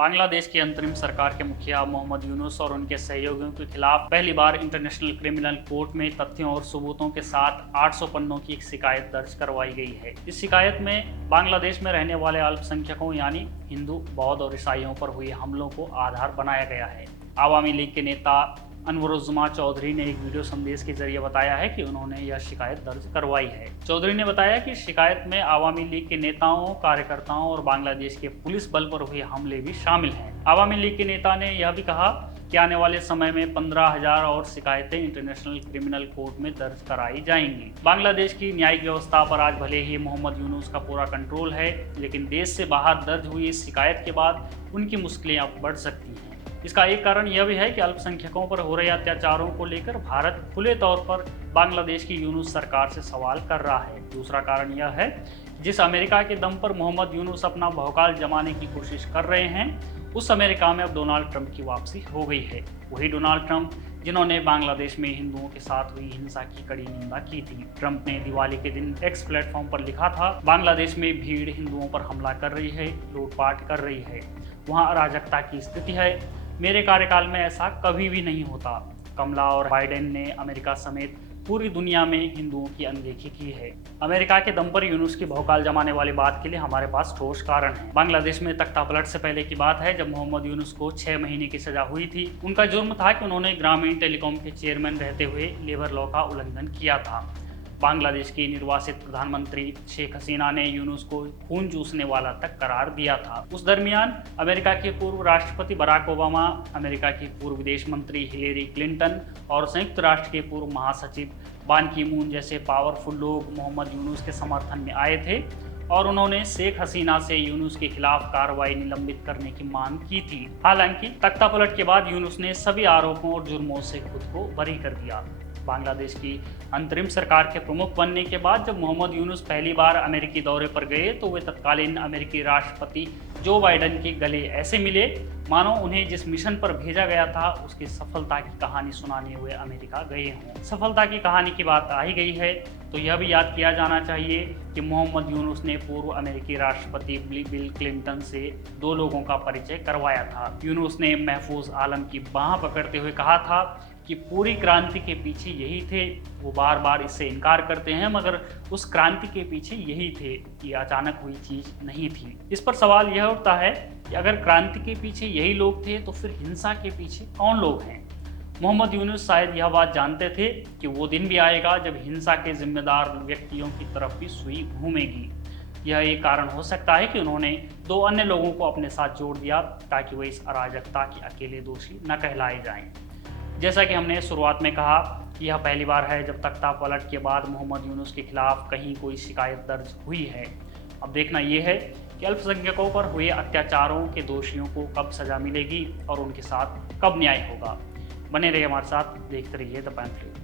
बांग्लादेश की अंतरिम सरकार के मुखिया मोहम्मद यूनुस और उनके सहयोगियों के खिलाफ पहली बार इंटरनेशनल क्रिमिनल कोर्ट में तथ्यों और सबूतों के साथ 800 पन्नों की एक शिकायत दर्ज करवाई गई है। इस शिकायत में बांग्लादेश में रहने वाले अल्पसंख्यकों यानी हिंदू, बौद्ध और ईसाइयों पर हुए हमलों को आधार बनाया गया है। आवामी लीग के नेता अनवरुज्जमा चौधरी ने एक वीडियो संदेश के जरिए बताया है कि उन्होंने यह शिकायत दर्ज करवाई है। चौधरी ने बताया कि शिकायत में आवामी लीग के नेताओं, कार्यकर्ताओं और बांग्लादेश के पुलिस बल पर हुए हमले भी शामिल हैं। आवामी लीग के नेता ने यह भी कहा कि आने वाले समय में 15,000 और शिकायतें इंटरनेशनल क्रिमिनल कोर्ट में दर्ज कराई जाएंगी। बांग्लादेश की न्यायिक व्यवस्था पर आज भले ही मोहम्मद यूनुस का पूरा कंट्रोल है, लेकिन देश से बाहर दर्ज हुई इस शिकायत के बाद उनकी मुश्किलें अब बढ़ सकती हैं। इसका एक कारण यह भी है कि अल्पसंख्यकों पर हो रहे अत्याचारों को लेकर भारत खुले तौर पर बांग्लादेश की यूनुस सरकार से सवाल कर रहा है। दूसरा कारण यह है जिस अमेरिका के दम पर मोहम्मद यूनुस अपना भौकाल जमाने की कोशिश कर रहे हैं, उस अमेरिका में अब डोनाल्ड ट्रंप की वापसी हो गई है। वही डोनाल्ड ट्रंप जिन्होंने बांग्लादेश में हिंदुओं के साथ हुई हिंसा की कड़ी निंदा की थी। ट्रंप ने दिवाली के दिन एक्स प्लेटफॉर्म पर लिखा था, बांग्लादेश में भीड़ हिंदुओं पर हमला कर रही है, लूटपाट कर रही है, वहाँ अराजकता की स्थिति है। मेरे कार्यकाल में ऐसा कभी भी नहीं होता। कमला और बाइडेन ने अमेरिका समेत पूरी दुनिया में हिंदुओं की अनदेखी की है। अमेरिका के दम पर यूनुस की भौकाल जमाने वाली बात के लिए हमारे पास ठोस कारण है। बांग्लादेश में तख्तापलट से पहले की बात है, जब मोहम्मद यूनुस को 6 महीने की सजा हुई थी। उनका जुर्म था कि उन्होंने ग्रामीण टेलीकॉम के चेयरमैन रहते हुए लेबर लॉ का उल्लंघन किया था। बांग्लादेश की निर्वासित प्रधानमंत्री शेख हसीना ने यूनुस को खून चूसने वाला तक करार दिया था। उस दरमियान अमेरिका के पूर्व राष्ट्रपति बराक ओबामा, अमेरिका की पूर्व विदेश मंत्री हिलेरी क्लिंटन और संयुक्त राष्ट्र के पूर्व महासचिव बान की मून जैसे पावरफुल लोग मोहम्मद यूनुस के समर्थन में आए थे और उन्होंने शेख हसीना से यूनुस के खिलाफ कार्रवाई निलंबित करने की मांग की थी। हालांकि तख्तापलट के बाद यूनुस ने सभी आरोपों और जुर्मों से खुद को बरी कर दिया। बांग्लादेश की अंतरिम सरकार के प्रमुख बनने के बाद जब मोहम्मद यूनुस पहली बार अमेरिकी दौरे पर गए तो वे तत्कालीन अमेरिकी राष्ट्रपति जो बाइडेन के गले ऐसे मिले मानो उन्हें जिस मिशन पर भेजा गया था उसकी सफलता की कहानी सुनाने हुए अमेरिका गए हों। सफलता की कहानी की बात आ ही गई है तो यह भी याद किया जाना चाहिए कि मोहम्मद यूनुस ने पूर्व अमेरिकी राष्ट्रपति बिल क्लिंटन से 2 लोगों का परिचय करवाया था। यूनुस ने महफूज आलम की बाह पकड़ते हुए कहा था कि पूरी क्रांति के पीछे यही थे। वो बार बार इससे इनकार करते हैं, मगर उस क्रांति के पीछे यही थे, ये अचानक हुई चीज नहीं थी। इस पर सवाल यह उठता है कि अगर क्रांति के पीछे यही लोग थे तो फिर हिंसा के पीछे कौन लोग हैं? मोहम्मद यूनुस शायद यह बात जानते थे कि वो दिन भी आएगा जब हिंसा के जिम्मेदार व्यक्तियों की तरफ भी सुई घूमेगी। यह एक कारण हो सकता है कि उन्होंने 2 अन्य लोगों को अपने साथ जोड़ दिया ताकि वे इस अराजकता के अकेले दोषी न कहलाए जाएं। जैसा कि हमने शुरुआत में कहा कि यह पहली बार है जब तख्तापलट के बाद मोहम्मद यूनुस के खिलाफ कहीं कोई शिकायत दर्ज हुई है। अब देखना यह है कि अल्पसंख्यकों पर हुए अत्याचारों के दोषियों को कब सजा मिलेगी और उनके साथ कब न्याय होगा। बने रहिए हमारे साथ, देखते रहिए द पैंथलिस्ट।